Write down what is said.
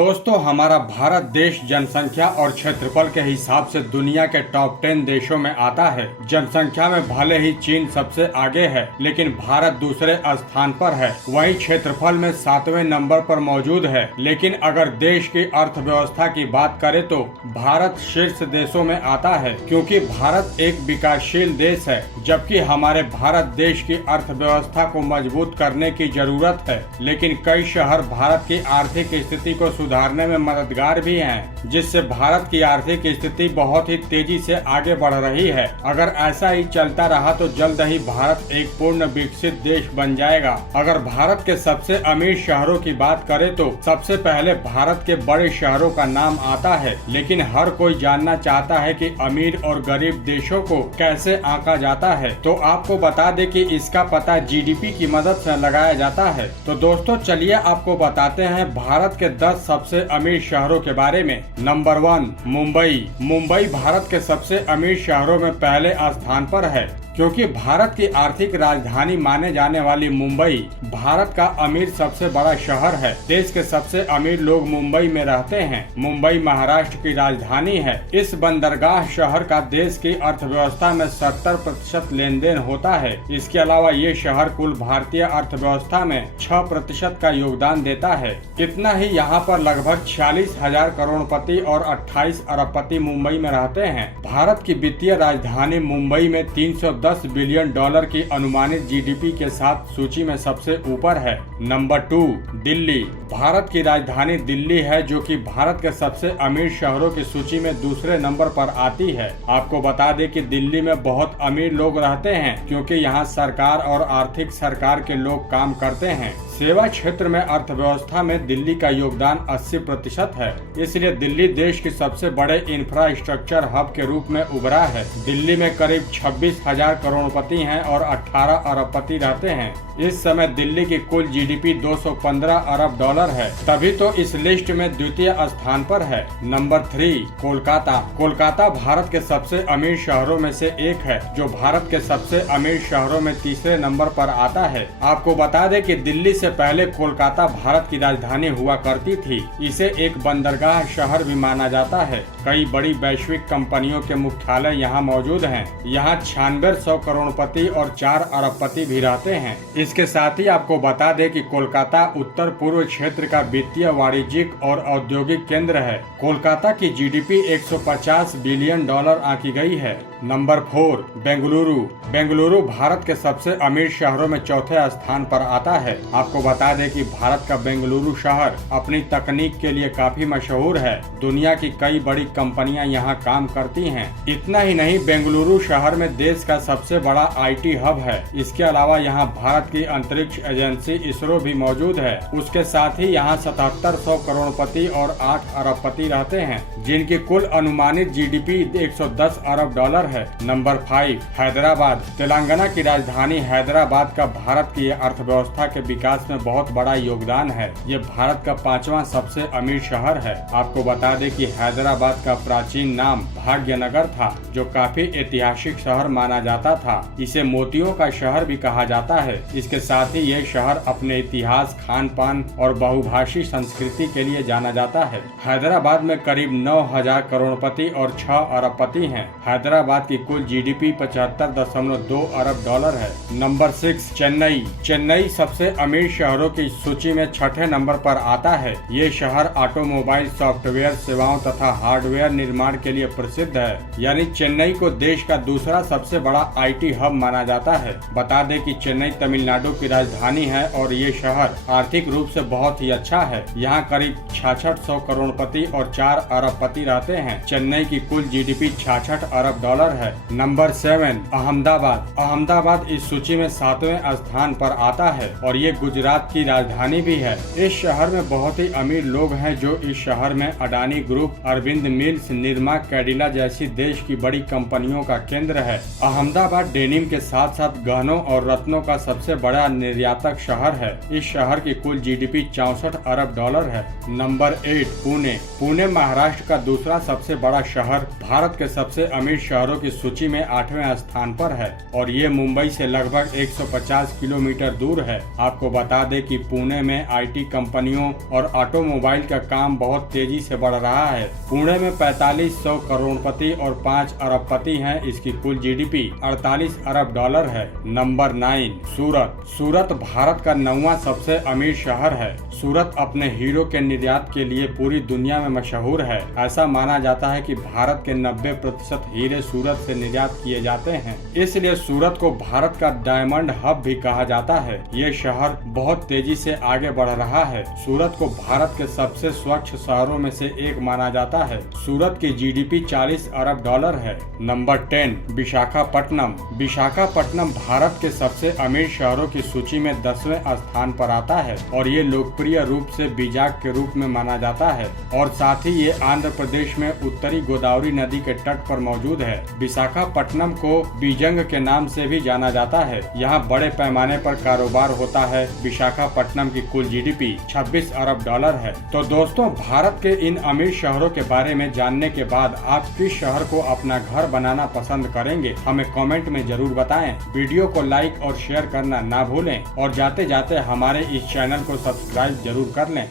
दोस्तों, हमारा भारत देश जनसंख्या और क्षेत्रफल के हिसाब से दुनिया के टॉप 10 देशों में आता है। जनसंख्या में भले ही चीन सबसे आगे है, लेकिन भारत दूसरे स्थान पर है। वहीं क्षेत्रफल में 7वें नंबर पर मौजूद है। लेकिन अगर देश की अर्थव्यवस्था की बात करें तो भारत शीर्ष देशों में आता है, क्योंकि भारत एक विकासशील देश है। जबकि हमारे भारत देश की अर्थव्यवस्था को मजबूत करने की जरूरत है, लेकिन कई शहर भारत की आर्थिक स्थिति को सुधारने में मददगार भी हैं, जिससे भारत की आर्थिक स्थिति बहुत ही तेजी से आगे बढ़ रही है। अगर ऐसा ही चलता रहा तो जल्द ही भारत एक पूर्ण विकसित देश बन जाएगा। अगर भारत के सबसे अमीर शहरों की बात करें तो सबसे पहले भारत के बड़े शहरों का नाम आता है, लेकिन हर कोई जानना चाहता है कि अमीर और गरीब देशों को कैसे आंका जाता है। तो आपको बता दें कि इसका पता जीडीपी की मदद से लगाया जाता है। तो दोस्तों, चलिए आपको बताते हैं भारत के 10 सबसे अमीर शहरों के बारे में। नंबर 1, मुंबई। मुंबई भारत के सबसे अमीर शहरों में पहले स्थान पर है, क्योंकि भारत की आर्थिक राजधानी माने जाने वाली मुंबई भारत का अमीर सबसे बड़ा शहर है। देश के सबसे अमीर लोग मुंबई में रहते हैं। मुंबई महाराष्ट्र की राजधानी है। इस बंदरगाह शहर का देश की अर्थव्यवस्था में 70% लेन देन होता है। इसके अलावा ये शहर कुल भारतीय अर्थव्यवस्था में 6% का योगदान देता है। इतना ही यहाँ पर लगभग 46,000 करोड़पति और 28 अरबपति मुंबई में रहते हैं। भारत की वित्तीय राजधानी मुंबई में 310 बिलियन डॉलर की अनुमानित जीडीपी के साथ सूची में सबसे ऊपर है। नंबर 2, दिल्ली। भारत की राजधानी दिल्ली है, जो कि भारत के सबसे अमीर शहरों की सूची में दूसरे नंबर पर आती है। आपको बता दें कि दिल्ली में बहुत अमीर लोग रहते हैं, क्योंकि यहाँ सरकार और आर्थिक सरकार के लोग काम करते हैं। सेवा क्षेत्र में अर्थव्यवस्था में दिल्ली का योगदान 80% है। इसलिए दिल्ली देश की सबसे बड़े इंफ्रास्ट्रक्चर हब के रूप में उभरा है। दिल्ली में करीब 26,000 करोड़पति हैं और 18 अरबपति रहते हैं। इस समय दिल्ली की कुल जीडीपी 215 अरब डॉलर है, तभी तो इस लिस्ट में द्वितीय स्थान पर है। नंबर 3, कोलकाता। कोलकाता भारत के सबसे अमीर शहरों में से एक है, जो भारत के सबसे अमीर शहरों में तीसरे नंबर पर आता है। आपको बता दें कि दिल्ली से पहले कोलकाता भारत की राजधानी हुआ करती थी। इसे एक बंदरगाह शहर भी माना जाता है। कई बड़ी वैश्विक कंपनियों के मुख्यालय यहाँ मौजूद हैं। यहाँ 9600 करोड़पति और 4 अरबपति भी रहते हैं। इसके साथ ही आपको बता दें कि कोलकाता उत्तर पूर्व क्षेत्र का वित्तीय, वाणिज्यिक और औद्योगिक केंद्र है। कोलकाता की जीडीपी 150 बिलियन डॉलर आंकी गई है। नंबर 4, बेंगलुरु। बेंगलुरु भारत के सबसे अमीर शहरों में चौथे स्थान पर आता है। आपको बता दें कि भारत का बेंगलुरु शहर अपनी तकनीक के लिए काफी मशहूर है। दुनिया की कई बड़ी कंपनियां यहाँ काम करती हैं। इतना ही नहीं, बेंगलुरु शहर में देश का सबसे बड़ा आईटी हब है। इसके अलावा यहाँ भारत की अंतरिक्ष एजेंसी इसरो भी मौजूद है। उसके साथ ही यहाँ 7700 करोड़पति और 8 अरबपति रहते हैं, जिनकी कुल अनुमानित जीडीपी 110 अरब डॉलर है। नंबर 5, हैदराबाद। तेलंगाना की राजधानी हैदराबाद का भारत की अर्थव्यवस्था के विकास में बहुत बड़ा योगदान है। ये भारत का 5वां सबसे अमीर शहर है। आपको बता दें कि हैदराबाद का प्राचीन नाम भाग्यनगर था, जो काफी ऐतिहासिक शहर माना जाता था। इसे मोतियों का शहर भी कहा जाता है। इसके साथ ही ये शहर अपने इतिहास, खान पान और बहुभाषी संस्कृति के लिए जाना जाता है। हैदराबाद में करीब 9,000 करोड़पति और 6 अरबपति हैं। हैदराबाद की कुल जीडीपी 75.2 अरब डॉलर है। नंबर 6, चेन्नई। चेन्नई सबसे अमीर शहरों की सूची में 6ठे नंबर पर आता है। ये शहर ऑटोमोबाइल, सॉफ्टवेयर सेवाओं तथा हार्डवेयर निर्माण के लिए प्रसिद्ध है। यानी चेन्नई को देश का दूसरा सबसे बड़ा आईटी हब माना जाता है। बता दें कि चेन्नई तमिलनाडु की राजधानी है और ये शहर आर्थिक रूप से बहुत ही अच्छा है। यहाँ करीब 6600 करोड़पति और 4 अरबपति रहते हैं। चेन्नई की कुल जीडीपी 66 अरब डॉलर है। नंबर 7, अहमदाबाद। अहमदाबाद इस सूची में 7वें स्थान पर आता है और ये गुजरात की राजधानी भी है। इस शहर में बहुत ही अमीर लोग हैं, जो इस शहर में अडानी ग्रुप, अरविंद मिल्स, निरमा, कैडिला जैसी देश की बड़ी कंपनियों का केंद्र है। अहमदाबाद अहमदाबाद डेनिम के साथ साथ गहनों और रत्नों का सबसे बड़ा निर्यातक शहर है। इस शहर की कुल जीडीपी 64 अरब डॉलर है। नंबर 8 पुणे। पुणे महाराष्ट्र का दूसरा सबसे बड़ा शहर, भारत के सबसे अमीर शहरों की सूची में 8वें स्थान पर है और ये मुंबई से लगभग 150 किलोमीटर दूर है। आपको बता दें कि पुणे में IT कंपनियों और ऑटोमोबाइल का काम बहुत तेजी से बढ़ रहा है। पुणे में 4500 करोड़पति और 5 अरबपति हैं। इसकी कुल जीडीपी 48 अरब डॉलर है। नंबर 9 सूरत। सूरत भारत का 9वां सबसे अमीर शहर है। सूरत अपने हीरो के निर्यात के लिए पूरी दुनिया में मशहूर है। ऐसा माना जाता है कि भारत के 90% हीरे सूरत से निर्यात किए जाते हैं, इसलिए सूरत को भारत का डायमंड हब भी कहा जाता है। ये शहर बहुत तेजी से आगे बढ़ रहा है। सूरत को भारत के सबसे स्वच्छ शहरों में से एक माना जाता है। सूरत की जीडीपी 40 अरब डॉलर है। नंबर 10 विशाखापट्टनम। विशाखापट्टनम भारत के सबसे अमीर शहरों की सूची में 10वें स्थान पर आता है और ये लोकप्रिय रूप से बीजाक के रूप में माना जाता है और साथ ही ये आंध्र प्रदेश में उत्तरी गोदावरी नदी के तट पर मौजूद है। विशाखापट्टनम को बीजंग के नाम से भी जाना जाता है। यहाँ बड़े पैमाने पर कारोबार होता है। विशाखापट्टनम की कुल जीडीपी 26 अरब डॉलर है। तो दोस्तों, भारत के इन अमीर शहरों के बारे में जानने के बाद आप किस शहर को अपना घर बनाना पसंद करेंगे, हमें कमेंट में जरूर बताएं। वीडियो को लाइक और शेयर करना ना भूलें और जाते जाते हमारे इस चैनल को सब्सक्राइब जरूर कर लें।